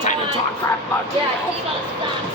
Time to talk crap about you. Yeah, T-Bone sucks.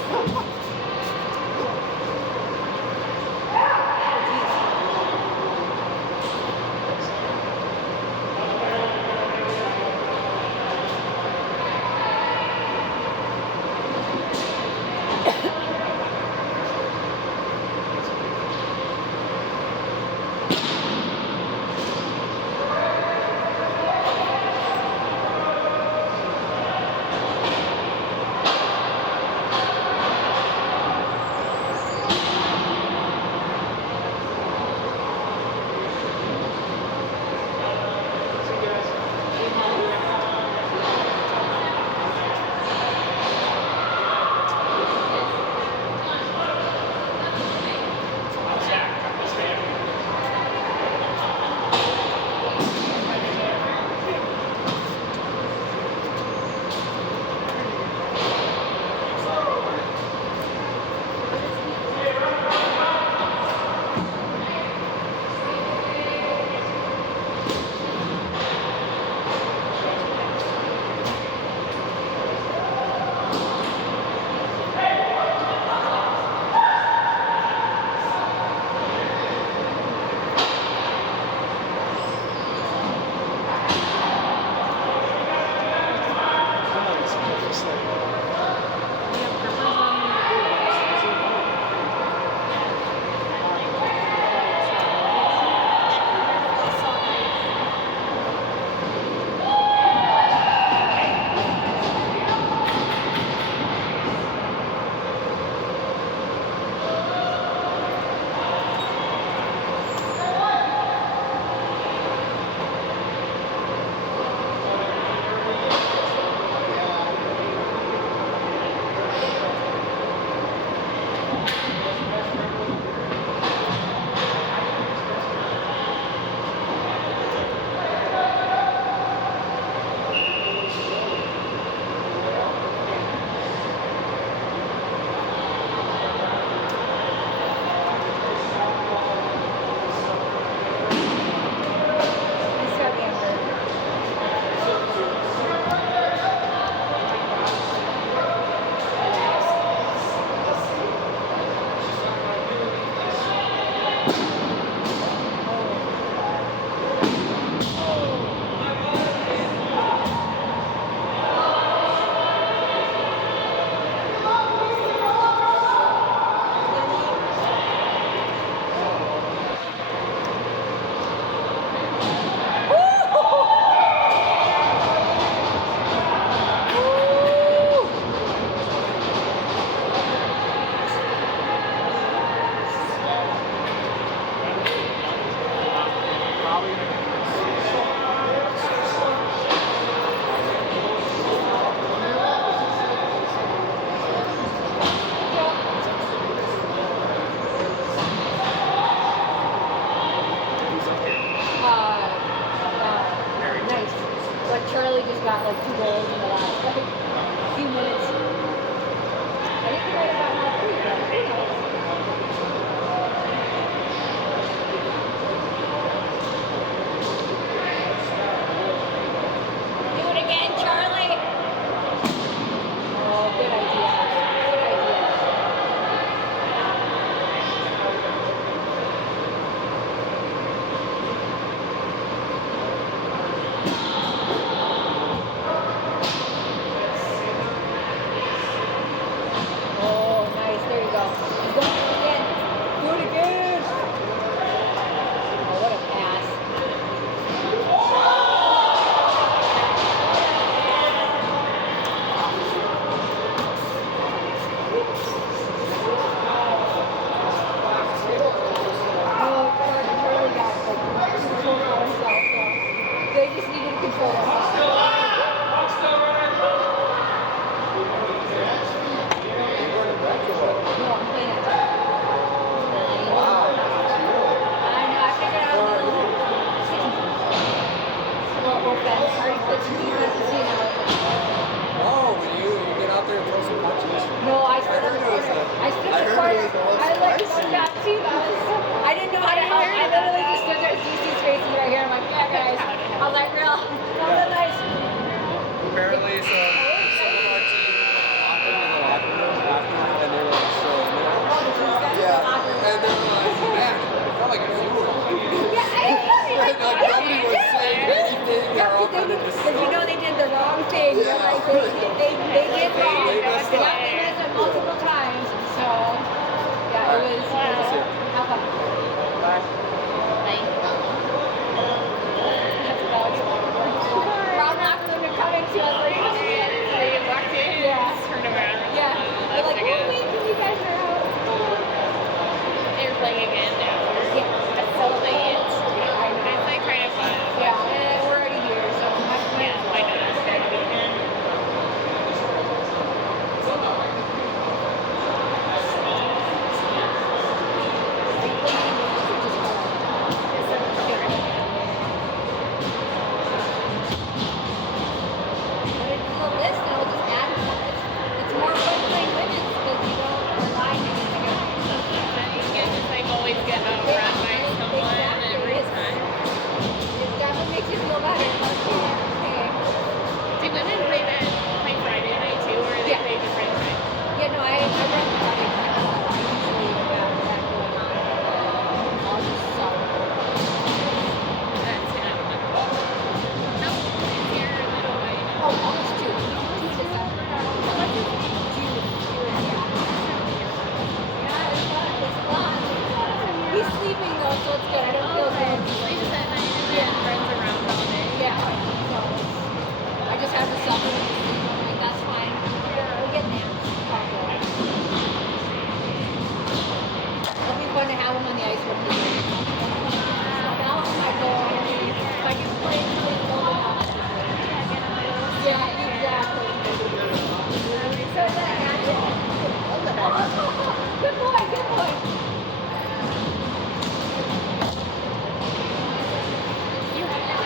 Nice. But Charlie just got like 2 goals in the last few minutes. I think he might have gotten all 3, but who knows? Do it again, Charlie. Oh, good idea. Good idea. Oh, nice. There you go. He's going to do it again. Do it again. Oh, what a pass. Oh, Charlie got like control for himself, so they just needed to control themselves. No, I'm playing it. I know, I figured out offense. I already put 2 defenses in now. Oh, when you get out there and throw some punches. No, I split the corner. I split the corner. I like one back too. I didn't know how to help. I literally just stood there. DC's face is right here. I'm like, yeah, guys. I was like, real. That was nice. Apparently, so someone They did wrong. They messed up. Yeah, they messed up multiple times. So, yeah, it was. How fun. That's about it. Rob knocked them to come into us. Like, They walked in Yeah. and just turned around. yeah. They're like, okay. oh, wait, you guys are out. They're playing again now. Yeah. That's so late. I know. It's like kind of fun. Yeah, and we're already here, so Yeah, why not? Start the weekend. It's more fun playing women's because you don't rely on anything else. And you can just like always get run by someone every time. It definitely makes you feel better. Okay. Do women play Friday night too, or they Yeah. play different times? Yeah, no, I run Friday night, so I usually have that going on. I'll just suck. That's how old is your little boy? Oh, almost 2. 2 December. June. Yeah. Yeah, it's fun. It's fun. He's sleeping though, so it's good. I don't feel so. Sleeps at night and then runs around all day. Yeah. So I just have to suck him and sleep. I'm like, that's fine. We'll get naps. It'll be fun to have him on the ice with me. So now I go, if I can play until he's old enough. Yeah, exactly. So good boy, good boy. You have to have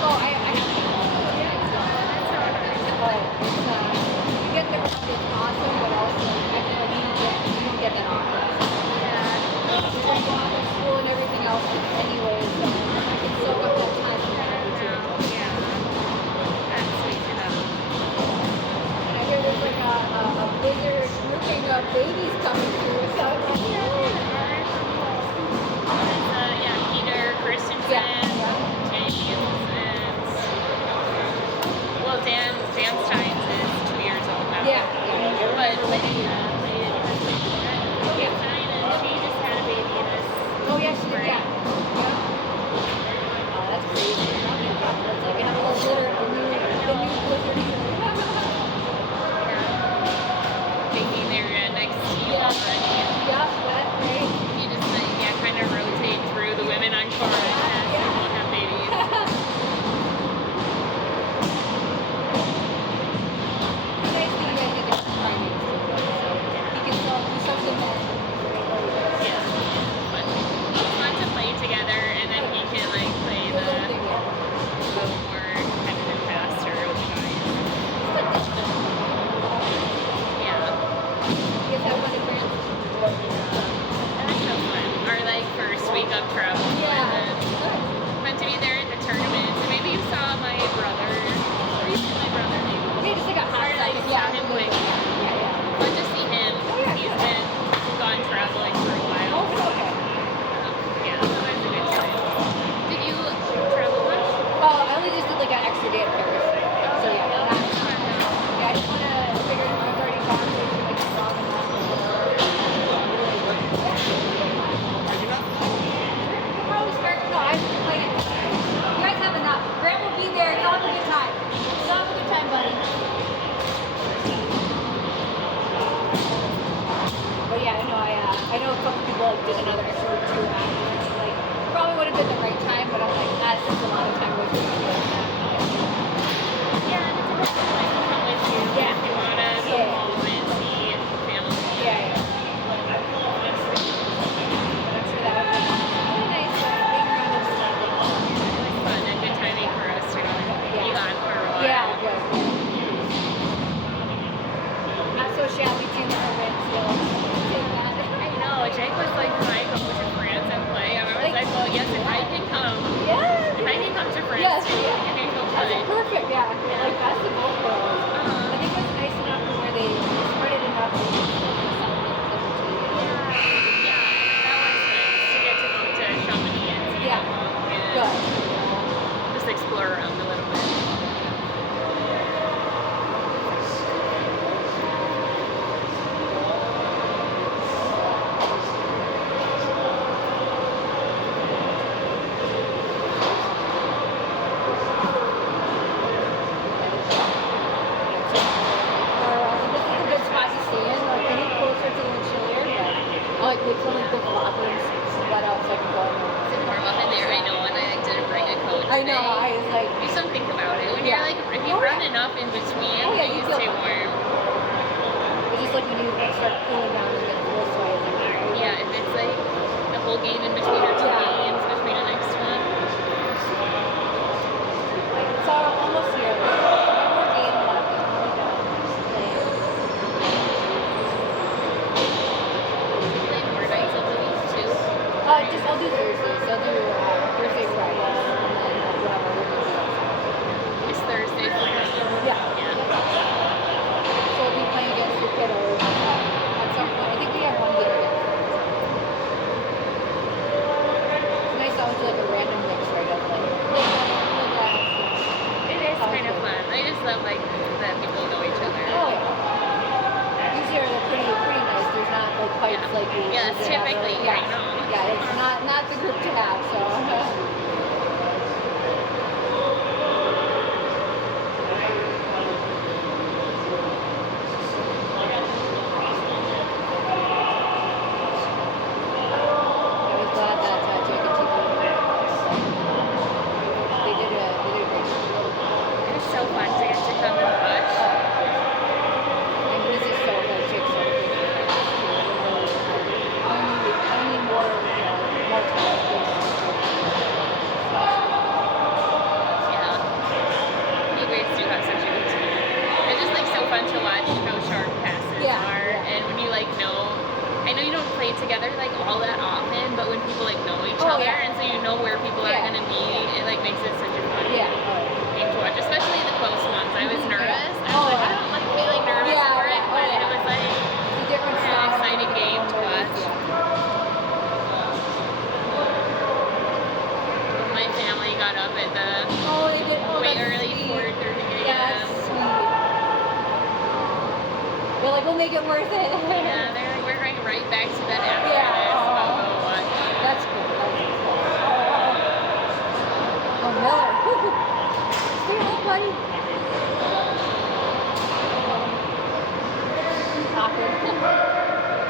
Oh, I have to. You get the it's awesome, but also I feel like you don't get that often. You don't go out to school and everything else anyway, so I can soak up that time from that too. Yeah. That's sweet to know. And I hear there's like a bigger grouping of babies coming through, so I'm like, Peter Christensen, James, and well, Dan Steins is 2 years old now. yeah. But Lydia Stein, and she just had a baby this. Oh yes, yeah. Oh, that's crazy. It's like we have a little litter, the new blizzard here. Taking their next team Yeah. already. Yeah, that's great. You just kind of rotate through the women on court as people have babies. It's nice that you guys get different primates too, so you can still do something that Yeah. But it's fun to play together, and then he can like play the little the thing, yeah. little more competitive faster with the guys. Yeah. You guys have fun in France? That's so fun. Our like first week of travel. Yeah. And then went to be there at the tournament. So maybe you saw my brother. Or you see my brother maybe. Okay, just like a hot Or like second. saw him quick. Yeah, yeah. But to see him, yeah. he's been gone traveling for a while. Oh, okay. Yeah, so it was a good time. Did you travel much? Well, I only just did like an extra day at Paris. So yeah, That not, was fun though. yeah, I just want to figure I was already gone to like strong enough. Are you not? We'll probably start. No, I'm playing. You guys have enough. Grant will be there. You'll have a good time. You'll have a good time, buddy. But yeah, I know a couple people like did another extra week too afterwards. Like probably would have been the right time, but I'm like, that's just a lot of time wasted on doing that. Yeah, and it's a good like to come with you Yeah. if you want to go Yeah. home and see family. Yeah, yeah. But I'm sure that would be really nice being around and stuff. It was fun and good timing for us to be gone for a while. Yeah, good. Not so shabby too much of it, so take that. I know, Jake was like, can I go to France and play? And I was like, well, yes, if I can come. Yeah. If I can come to France Yes, too, yeah. I can go That's play. perfect, yeah. Like that's the goal for us. Uh-huh. I think it's nice enough to where they spread it enough that you can still do something Yeah, that was nice to get to go to Chamonix and see Yeah. them and Good. just explore around a little bit. I know. I was like, You just don't think about it. When Yeah. you're like, if you Oh, run yeah. enough in between, Oh, yeah, you you feel stay fine. warm. it's just like when you start cooling down and get a little sweaty. Yeah, if it's like the whole game in between or two Yeah. games between the next one. It's almost here. One more game left and we're done. You play more nights of the week too. I'll do Thursdays. I'll do Thursday, Friday, and then whatever we're gonna do. It's Thursday. Yeah. Yeah. So we'll be playing against the kiddos at some point. I think we have one game against them. It's nice to do like a random mix right up like that. It is kind of fun. I just love like that people know each other. Oh yeah. Usually they're pretty nice. There's not like fights Yeah. like we Yeah, usually have. typically, Yeah. I know. Yeah, it's not the group to have, so I was glad that Jacob TV they did a great job. It was so fun to get to come and watch. And he's just so good, Jake's so good. I need more, more time. Yeah. You guys do have such a good team. It's just like so fun to watch how sharp passes Yeah, are. yeah. And when you like know, I know you don't play together like all that often, but when people like know each Oh, other yeah. and so you know where people are Yeah. gonna be, it like makes it such a fun Yeah. game to watch, especially the close ones. I was Mhm. nervous. I Oh, was like, yeah. I don't like feeling nervous Yeah, for it, yeah. Oh, but yeah. it was like It's a different It's an style. exciting game to watch. my family got up at the Oh, they did. Oh, way that's early sweet. 4:30 That's a.m. sweet. They're like, we'll make it worth it. Yeah, we're going right back to that after Yeah, this. aw. We'll watch. That's cool. Oh, Miller. Woo-hoo. Stay home, buddy. Awkward.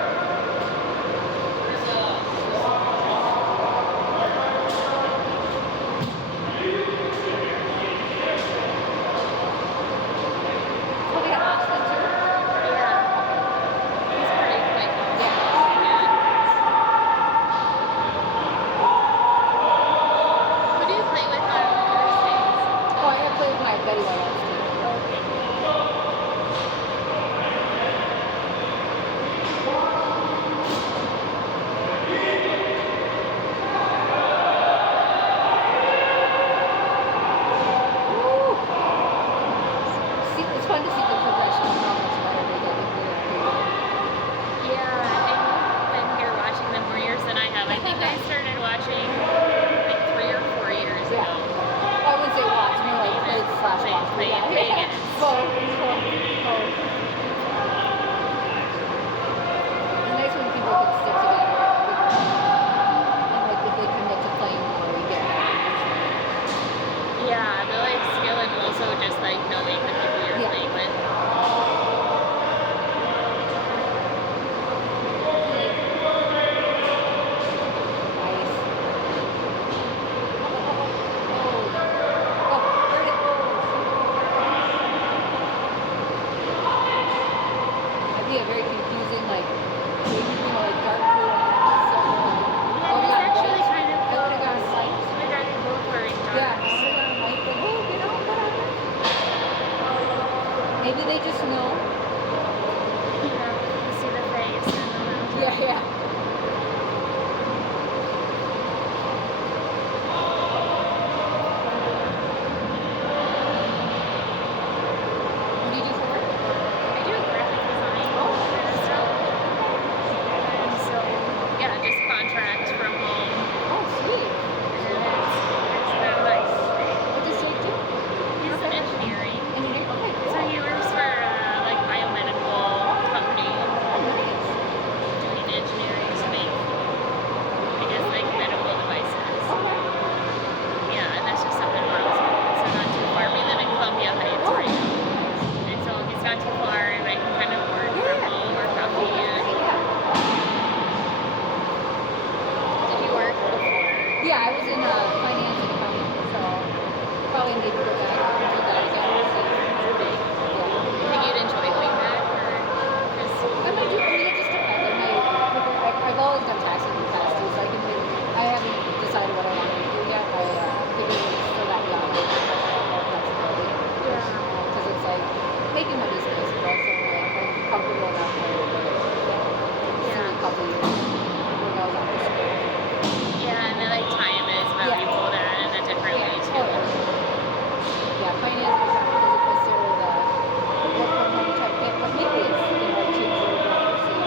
Oh, they got Austin too. Yeah. It's pretty quick. Yeah. Who do you play with on Thursdays? Oh, I gotta play with my Betty White House too. Woo! See, it's fun to see the progression of how much better they get with their Yeah, and you've been here watching them more years than I have. I think I started watching like 3 or 4 years Yeah. ago. I wouldn't say watch, more like played slash Play- watch. play Yeah. Vegas. Both. Both. It's nice when people can stick together. And like if they commit to playing more, you get more. Yeah, the like skill and also just like knowing the people you're Yeah. playing with. Nice. Oh, heard it. That'd be a very confusing, like dark blue and silver. Yeah, Oh, it's yeah, actually white. kind of I would've gone light. My dad and both were in dark. Yeah, I would've gone light, but hey, whatever. Maybe they just know. You see the face and the Yeah, yeah. What do you do for work? I do graphic design. So yeah, just contract from home. Oh, sweet. And it's kind of nice. What does Jake do? He's in engineering. Engineer? Okay, cool. So he works for like biomedical company Oh, nice. doing engineering to make, I guess, like medical devices. Okay. Yeah, and that's just something we're also so not too far. We live in Columbia Heights Oh, right now. And so it's not too far and I can kind of work from Yeah. home or coffee and did you work before? Yeah, I was in finance and accounting, so comfortable enough where we could see Yeah. a couple years before I was after school. Yeah, and then like time is Yeah. valuable there in a different way too. Totally. Yeah, finance is as opposed to the work from home type thing, but maybe it's, it changes a little bit. We'll see.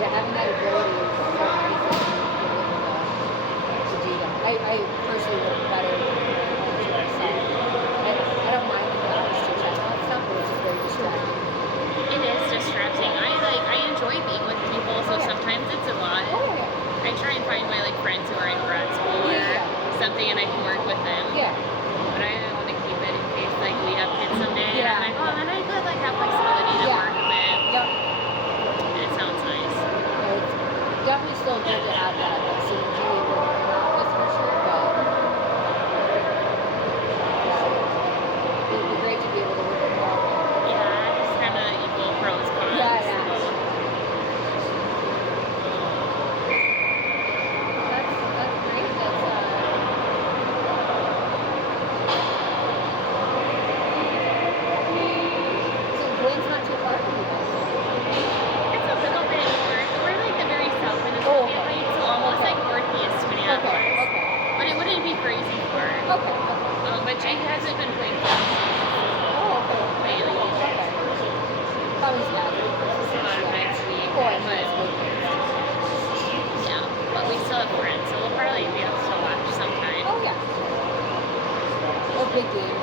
Yeah, having that ability for anything, being able to do that. I personally work better to myself. I don't mind the hours to check out stuff, but it's just very distracting. It is distracting. I enjoy being with people, so Yeah. sometimes it's a lot. Oh, yeah. I try and find my like friends who are in grad school or Yeah. something, and I can work with them. Yeah. But I want to keep it in case like we have kids someday. Yeah. And I'm like, oh, then I could like have flexibility to Yeah. work with. Yep. It sounds nice. So it's definitely still good to have that synergy with an office for sure, but it would be great to be able to work from home. Yeah, just kind of equal pros cons. Yeah, yeah. That's great. So Glenn's not too far from you guys. It's a little bit north. We're like the very south end of Oh, Soviet okay. Heights, so almost Okay. like northeast Minneapolis. Okay, okay, But it wouldn't be crazy far. okay, okay. But Jake hasn't been playing tennis Oh, okay. lately. Okay. Probably staggered. About next week. Oh, I But yeah, but we still have friends, so we'll probably be able to watch sometime. Oh, yeah. Or big games.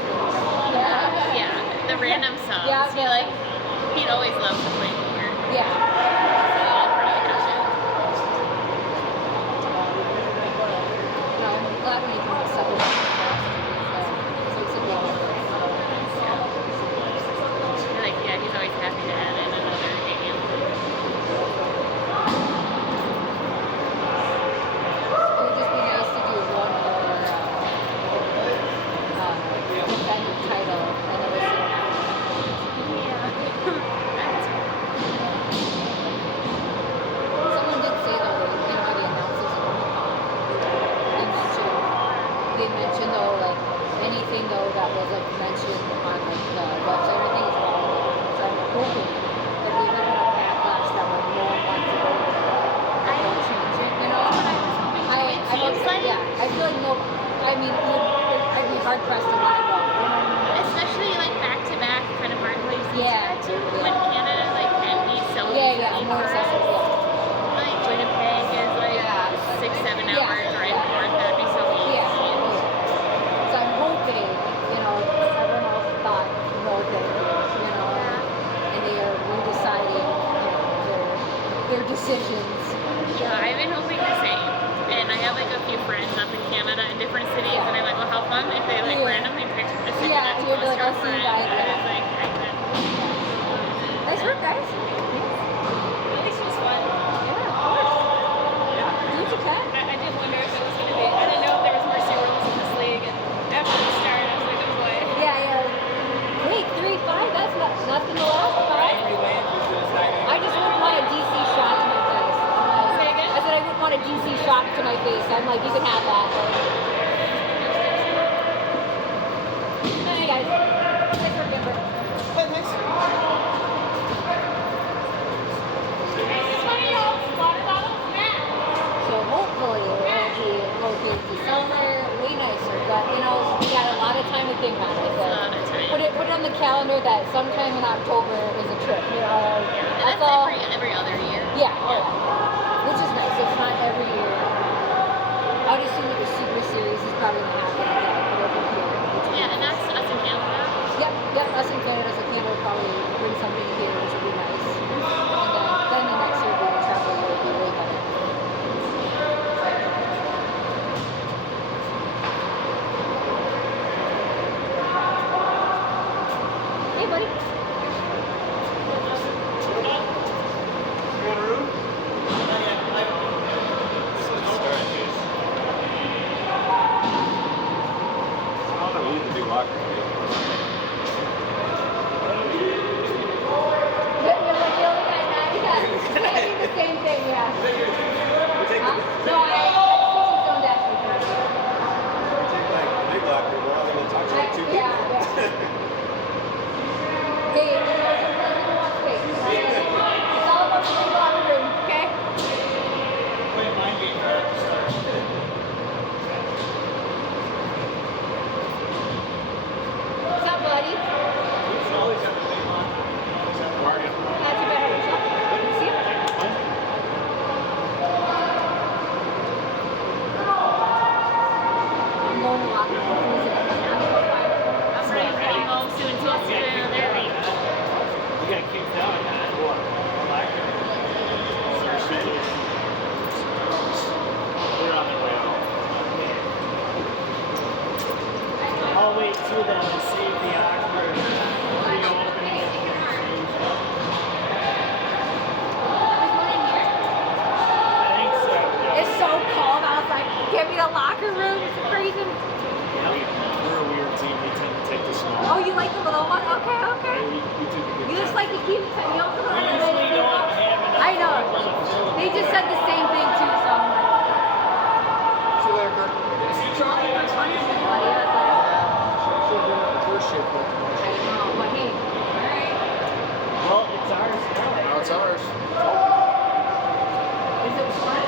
Yeah, the random subs. Yeah, He like he'd always love to play poker. Yeah. So I'll probably catch it. No, I'm glad when you can separate it from the rest of it, so it's a big difference. Like yeah, he's always happy to add in another game. It would just be nice to do one more defendant title and then listen. Someone did say though, they already announced this in they mentioned though, like anything though that was like mentioned on like the website or anything is wrong. So I'm hoping that they have enough backlash that like no one wants to go to it. That they'll change it, you know? I Seems hope, like- yeah, I feel like no, I mean, I'd be hard pressed to want to go. You know what I mean? Especially like back to back kind of hard places. Yeah. To when Canada like can be so Yeah, easy more for us. accessible. Like Winnipeg is like Yeah. 6-7 Yeah. hours drive Yeah. north. That'd be so easy. Yeah. So I'm hoping, everyone else thought Northern, and they are redeciding, their decisions. Yeah, I've been hoping the same. And I have like a few friends up in Canada in different cities, Yeah. and I'm like, well, how fun if they like Yeah. randomly pick a city Yeah, that's you're close like, to our I'll see you friend. guys And there. it's like, I can. Nice work, guys. At least it was fun. Yeah, of course. Do what you can. I did wonder if it was going to be. I didn't know if there was more rules in this league. And after the start, I was like, oh boy. Yeah. Wait, 3-5? That's nothing to laugh about. Every win is just like I just wouldn't want a DC shot to my face. Say again? I said I wouldn't want a DC shot to my face. I'm like, you can have that. Hey guys. Nice work, Amber. But nice. So hopefully it will be located this summer, way nicer. But we got a lot of time to think on it. It's a lot of time. Put it on the calendar that sometime in October is a trip. And That's that's all. every other year. Yeah, which is nice. It's not every year. I would assume that the Super Series is probably gonna happen again, but every year. Which would be Yeah, and nice. that's us in Canada. Yep. Us in Canada, so Canada will probably bring something here, which would be nice. And then the next year being travel year would be way better. Hey, buddy. You want a room? We need to do locker room. You're like the only guy now. Yeah, I think the same thing. Yeah. We take Huh? the No, I don't definitely. take like the big locker room. We're all gonna talk to like two people. Yeah. the little one? Okay, okay. You took a good You just like to keep you also We usually don't have enough. I know. They just said the same thing too, so I'm like, See you later, Kirk. Charlie for punishment, buddy. I was like, Should have been at the first shift. I know, but hey, alright. Well, it's ours now. Now it's ours. Is it fun?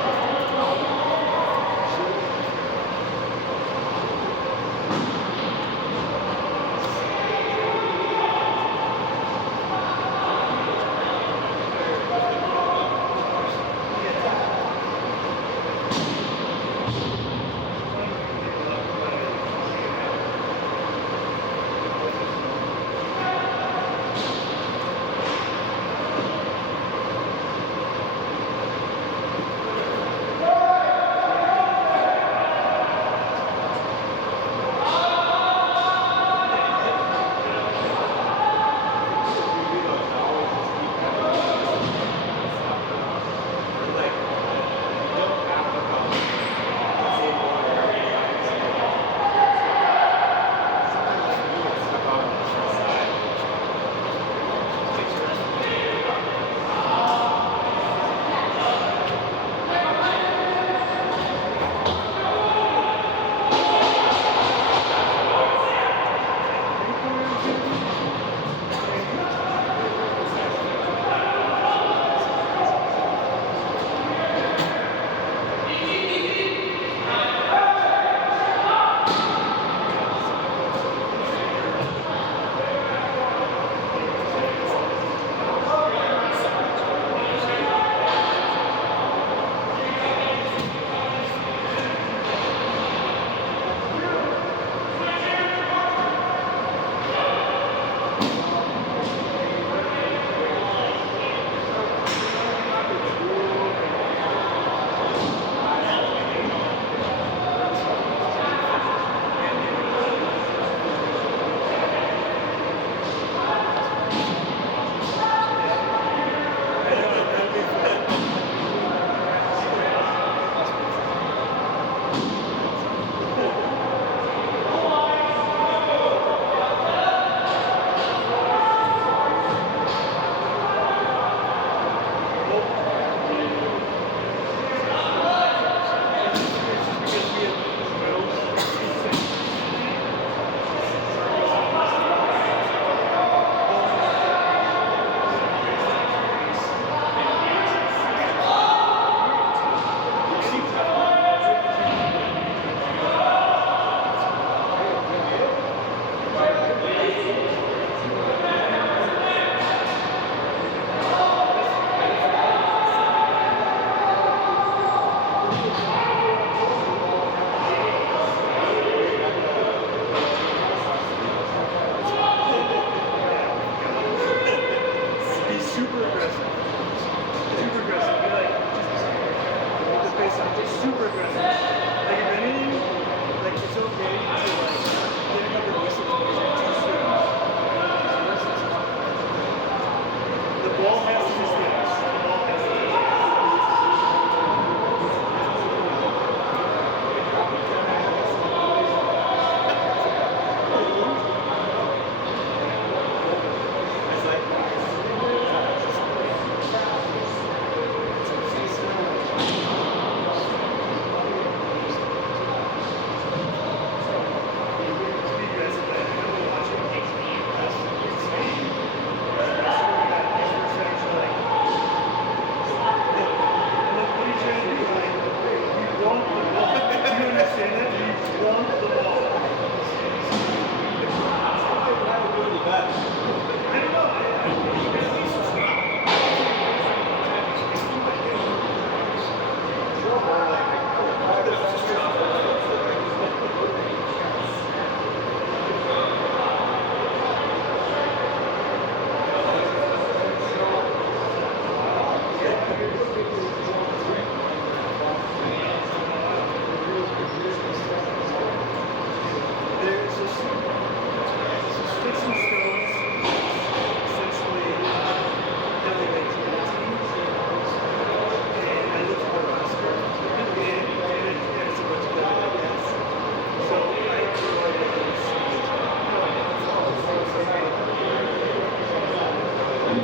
So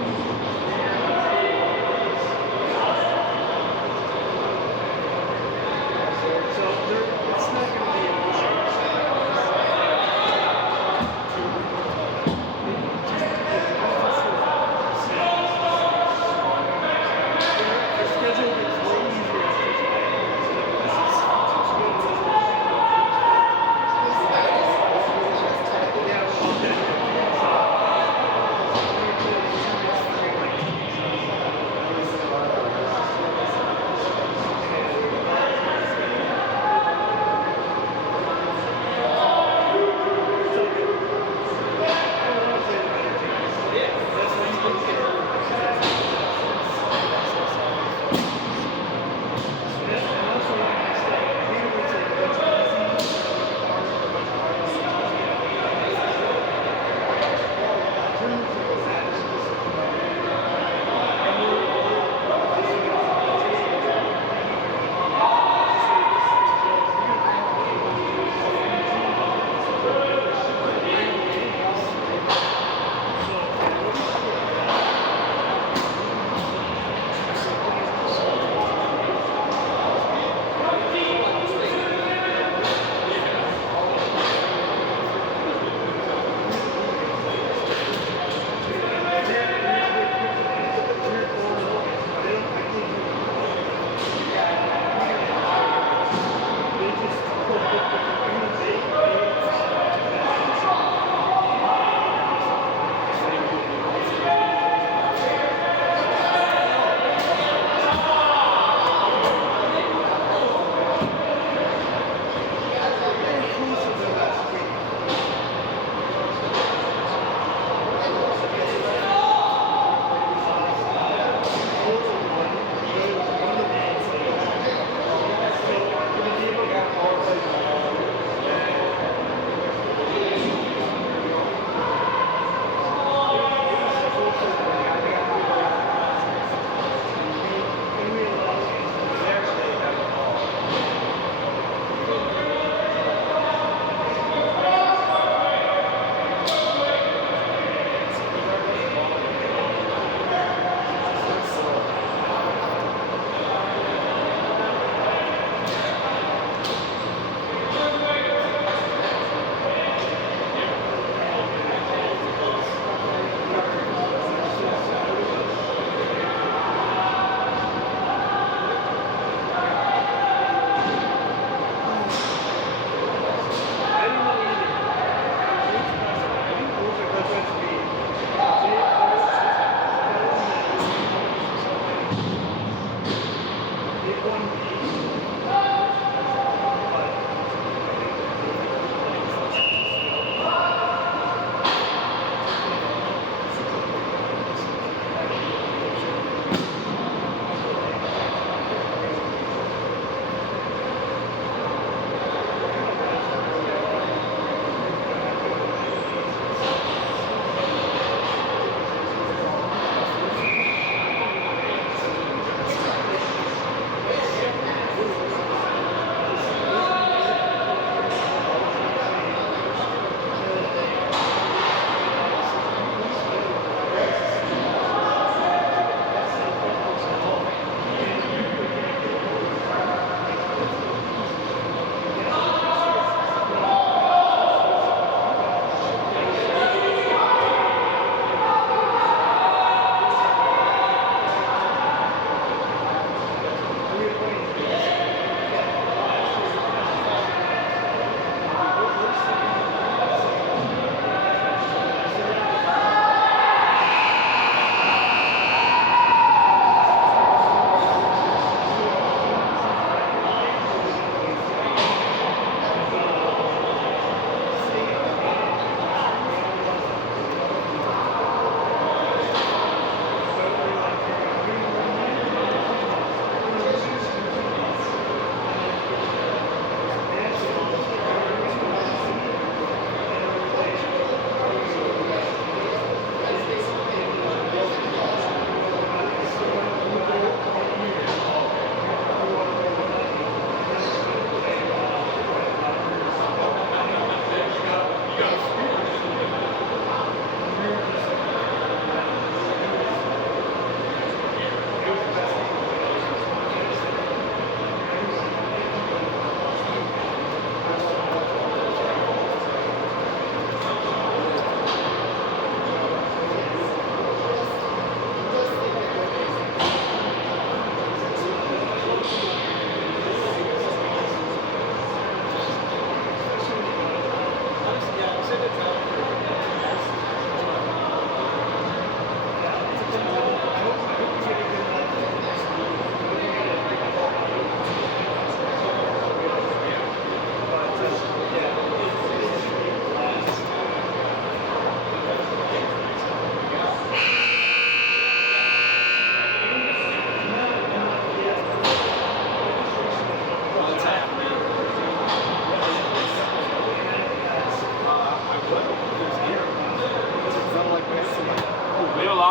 it's not going to be an issue. The schedule gets way easier as teaching. Yeah, well,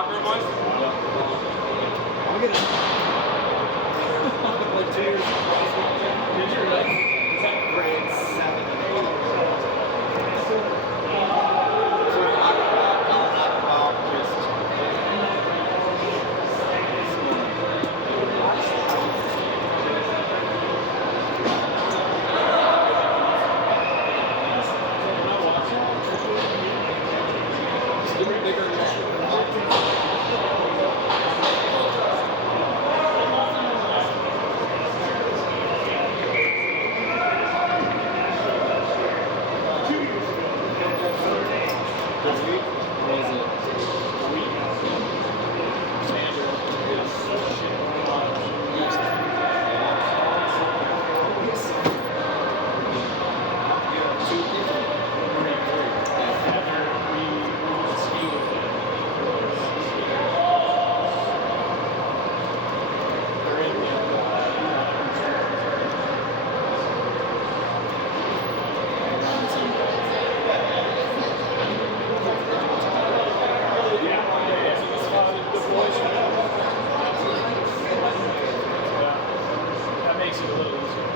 locker room, boys? I'm gonna. Like 2 years. Did you really? Is that grade 7 and 8? So we're not about just. Even bigger That makes it a little easier.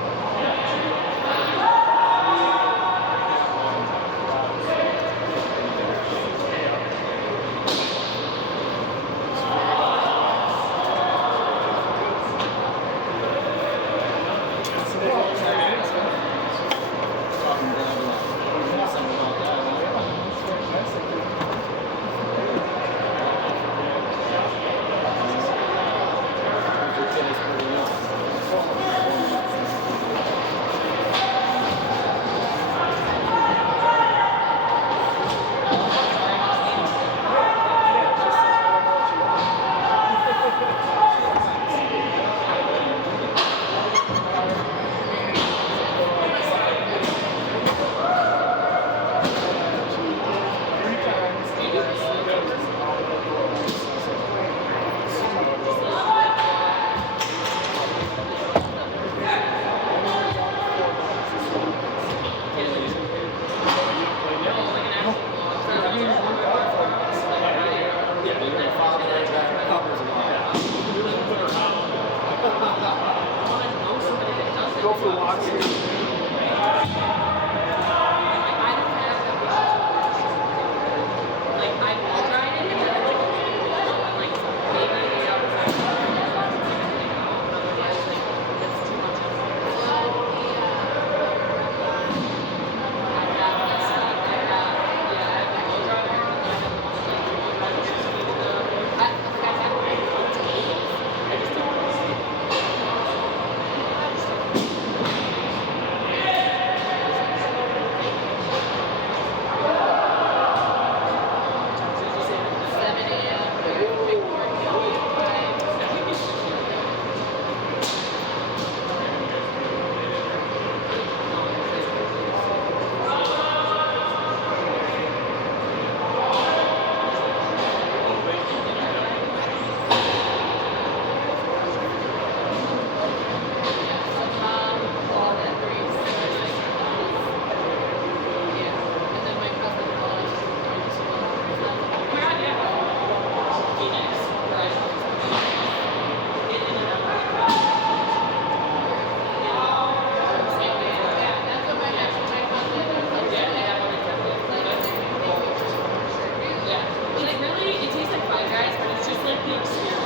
Go for walks. It tastes like Five Guys, but it's just like the experience.